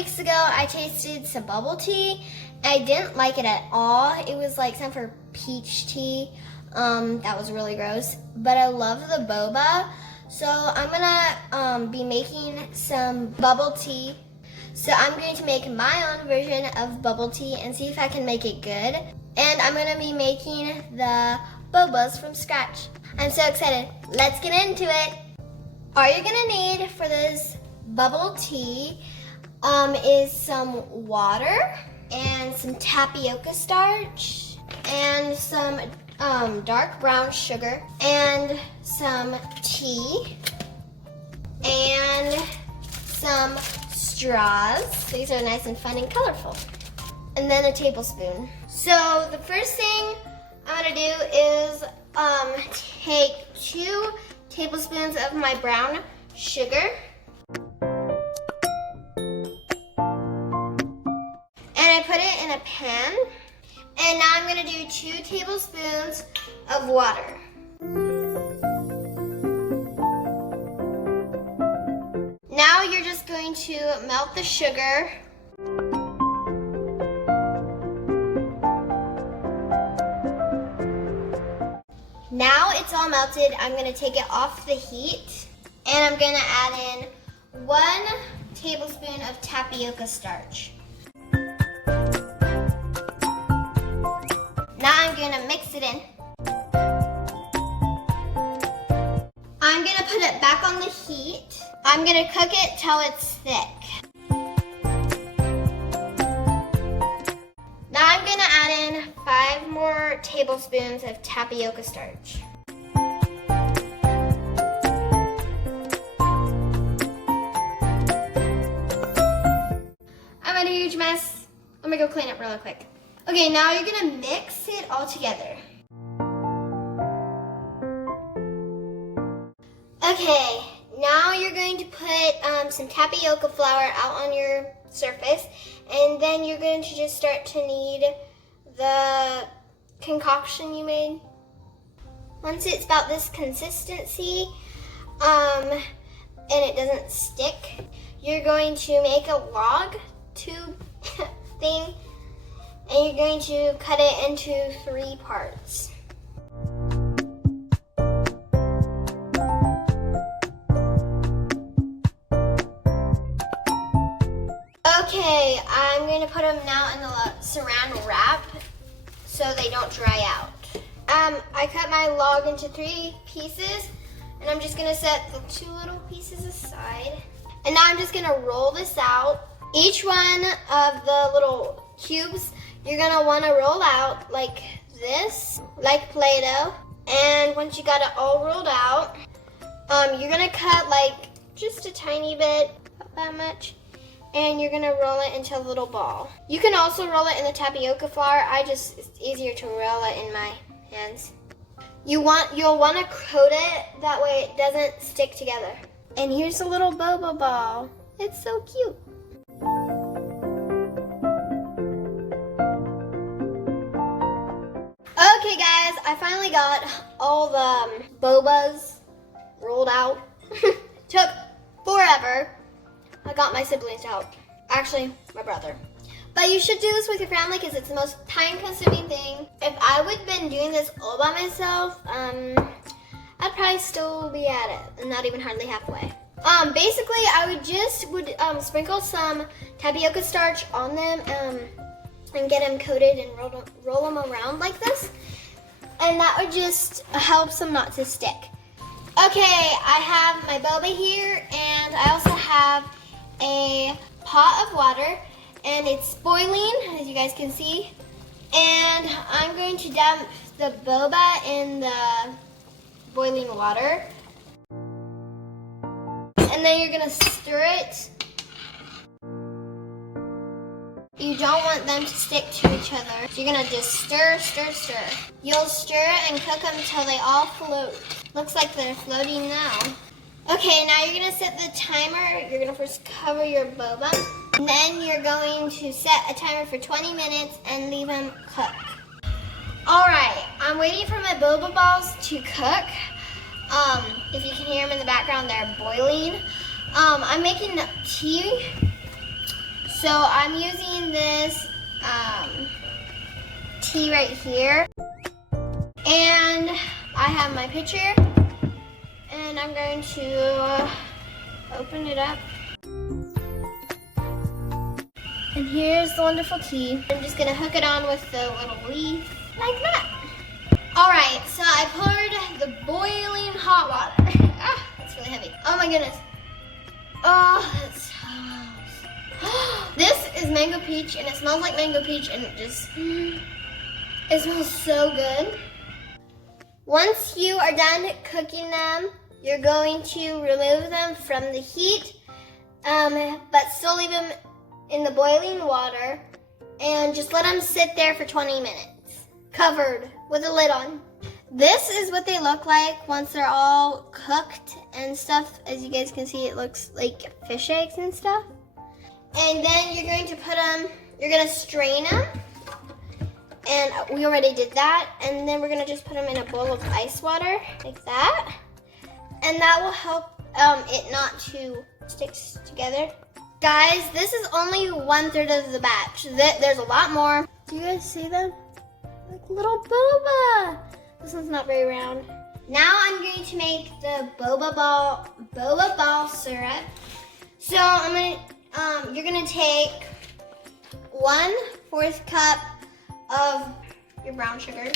weeks ago, I tasted some bubble tea. I didn't like it at all. It was like some for peach tea. That was really gross. But I love the boba. So I'm gonna be making some bubble tea. So I'm going to make my own version of bubble tea and see if I can make it good. And I'm gonna be making the bobas from scratch. I'm so excited. Let's get into it. All you're gonna need for this bubble tea is some water and some tapioca starch and some dark brown sugar and some tea and some straws. These are nice and fun and colorful. And then a tablespoon. So the first thing I'm gonna do is take 2 tablespoons of my brown sugar. And I put it in a pan. And now I'm gonna do 2 tablespoons of water. Now you're just going to melt the sugar. Now it's all melted, I'm gonna take it off the heat and I'm gonna add in 1 tablespoon of tapioca starch. Now I'm gonna mix it in. I'm gonna put it back on the heat. I'm gonna cook it till it's thick. Now I'm gonna add in 5 more tablespoons of tapioca starch. I'm in a huge mess. Let me go clean up really quick. Okay, now you're gonna mix it all together. Okay, now you're going to put some tapioca flour out on your surface, and then you're going to just start to knead the concoction you made. Once it's about this consistency, and it doesn't stick, you're going to make a log tube thing, and you're going to cut it into 3 parts. Okay, I'm going to put them now in the saran wrap so they don't dry out. I cut my log into 3 pieces, and I'm just going to set the 2 little pieces aside. And now I'm just going to roll this out. Each one of the little cubes you're going to want to roll out like this, like Play-Doh. And once you got it all rolled out, you're going to cut like just a tiny bit, about that much. And you're gonna roll it into a little ball. You can also roll it in the tapioca flour. It's easier to roll it in my hands. You'll want to coat it, that way it doesn't stick together. And here's a little boba ball. It's so cute. Okay guys, I finally got all the bobas rolled out. Took forever. I got my siblings to help. Actually, my brother. But you should do this with your family because it's the most time-consuming thing. If I would have been doing this all by myself, I'd probably still be at it, and not even hardly halfway. Basically, I would sprinkle some tapioca starch on them and get them coated and roll them around like this. And that would just help them not to stick. Okay, I have my boba here, and I also have a pot of water, and it's boiling, as you guys can see. And I'm going to dump the boba in the boiling water. And then you're gonna stir it. You don't want them to stick to each other. So you're gonna just stir, stir, stir. You'll stir it and cook them until they all float. Looks like they're floating now. Okay, now you're gonna set the timer. You're gonna first cover your boba. And then you're going to set a timer for 20 minutes and leave them cook. All right, I'm waiting for my boba balls to cook. If you can hear them in the background, they're boiling. I'm making tea. So I'm using this tea right here. And I have my pitcher. And I'm going to open it up. And here's the wonderful tea. I'm just gonna hook it on with the little leaf, like that. All right, so I poured the boiling hot water. Ah, that's really heavy. Oh my goodness. Oh, that smells. This is mango peach, and it smells like mango peach, and it smells so good. Once you are done cooking them, you're going to remove them from the heat, but still leave them in the boiling water, and just let them sit there for 20 minutes, covered with a lid on. This is what they look like once they're all cooked and stuff. As you guys can see, it looks like fish eggs and stuff. And then you're going to put them, you're gonna strain them, and we already did that. And then we're gonna just put them in a bowl of ice water, like that. And that will help it not to stick together. Guys, this is only 1/3 of the batch. There's a lot more. Do you guys see them? Like little boba. This one's not very round. Now I'm going to make the boba ball syrup. So you're gonna take 1/4 cup of your brown sugar.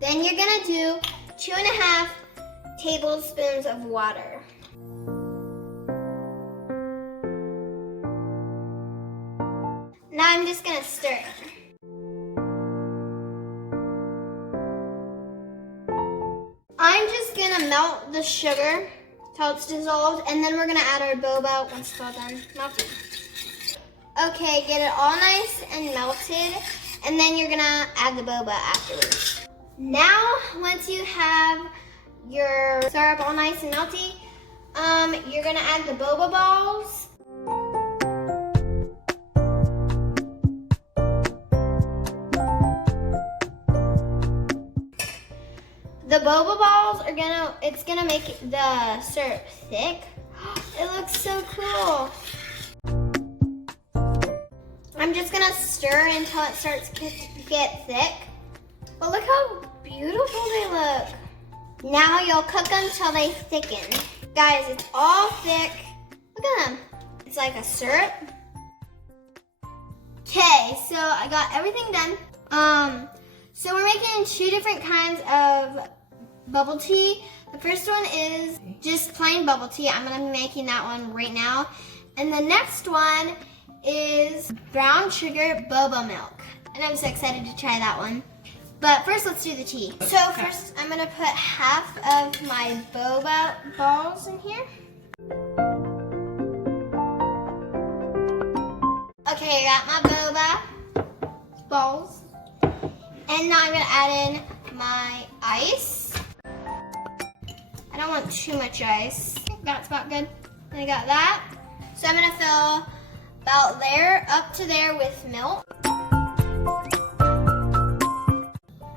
Then you're gonna do 2.5 tablespoons of water. Now I'm just gonna stir it. I'm just gonna melt the sugar till it's dissolved, and then we're gonna add our boba once it's all done melting. Okay, get it all nice and melted, and then you're gonna add the boba afterwards. Now, once you have your syrup all nice and melty, you're gonna add the boba balls. The boba balls it's gonna make the syrup thick. It looks so cool. I'm just gonna stir until it starts to get thick. But look how beautiful they look. Now you'll cook them till they thicken. Guys, it's all thick. Look at them. It's like a syrup. Okay, so I got everything done. So we're making 2 different kinds of bubble tea. The first one is just plain bubble tea. I'm gonna be making that one right now. And the next one is brown sugar boba milk. And I'm so excited to try that one. But first, let's do the tea. So first, I'm gonna put half of my boba balls in here. Okay, I got my boba balls. And now I'm gonna add in my ice. I don't want too much ice. I think that's about good. And I got that. So I'm gonna fill about there, up to there with milk.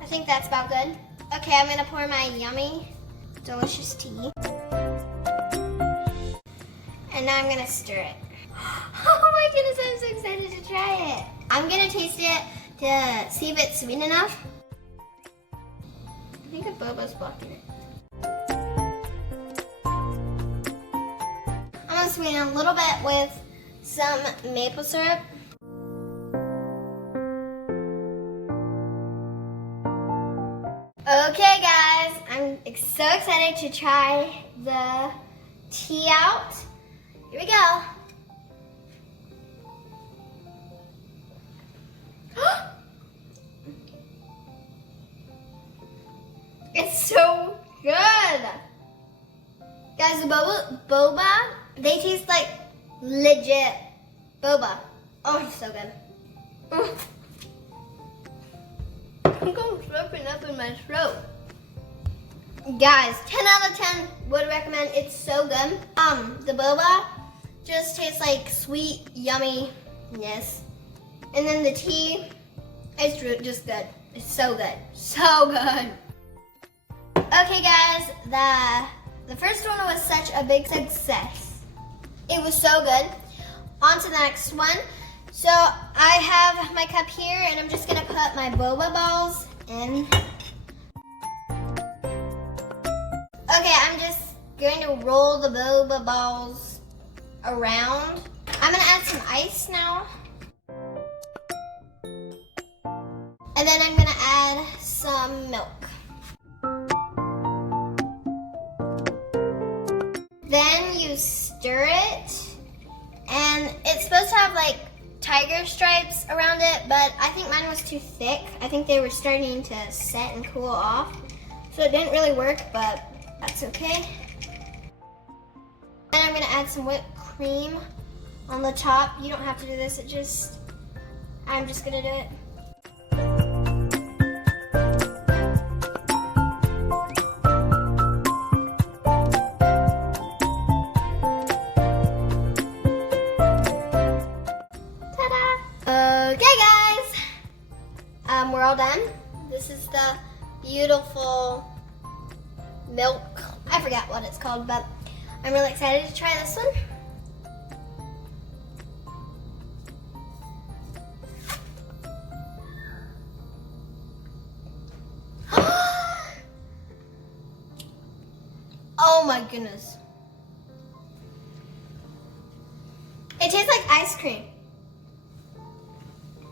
I think that's about good. Okay, I'm gonna pour my yummy, delicious tea. And now I'm gonna stir it. Oh my goodness, I'm so excited to try it. I'm gonna taste it to see if it's sweet enough. I think a boba's blocking it. I'm gonna sweeten it a little bit with some maple syrup. Okay guys, I'm so excited to try the tea out. Here we go. It's so good. Guys, the boba, they taste like legit boba. Oh, it's so good. I'm going slurping up in my throat. Guys, 10 out of 10 would recommend. It's so good. The boba just tastes like sweet yumminess. And then the tea is just good. It's so good. So good. Okay guys, the first one was such a big success. It was so good. On to the next one. So I have my cup here and I'm just gonna put my boba balls in. Okay, I'm just going to roll the boba balls around. I'm gonna add some ice now. And then I'm gonna add some milk. Then you stir it. And it's supposed to have like tiger stripes around it, but I think mine was too thick. I think they were starting to set and cool off. So it didn't really work, but that's okay. And I'm gonna add some whipped cream on the top. You don't have to do this, I'm just gonna do it. Ta-da! Okay guys, we're all done. This is the beautiful milk. I forgot what it's called, but I'm really excited to try this one. Oh my goodness. It tastes like ice cream.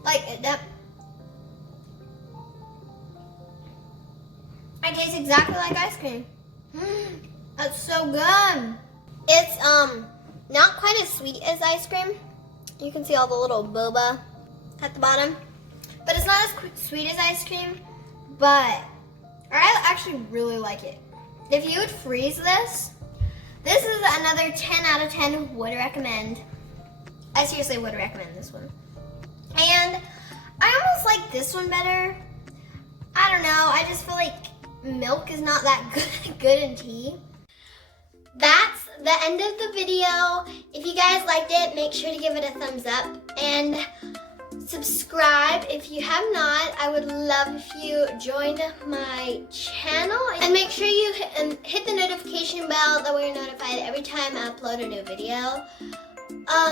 Like that. It tastes exactly like ice cream. That's so good. It's not quite as sweet as ice cream. You can see all the little boba at the bottom. But it's not as sweet as ice cream. But I actually really like it. If you would freeze this is another 10 out of 10 would recommend. I seriously would recommend this one. And I almost like this one better. I don't know, I just feel like milk is not that good in tea. That's the end of the video. If you guys liked it, make sure to give it a thumbs up and subscribe if you have not. I would love if you joined my channel and make sure you hit the notification bell, that way you're notified every time I upload a new video.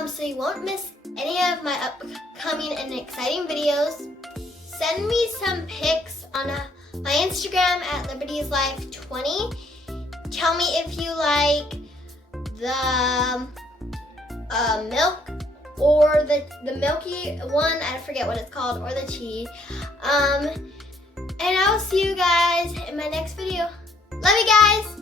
So you won't miss any of my upcoming and exciting videos. Send me some pics on my Instagram at libertieslife20. Tell me if you like the milk or the milky one, I forget what it's called, or the tea. And I'll see you guys in my next video. Love you guys!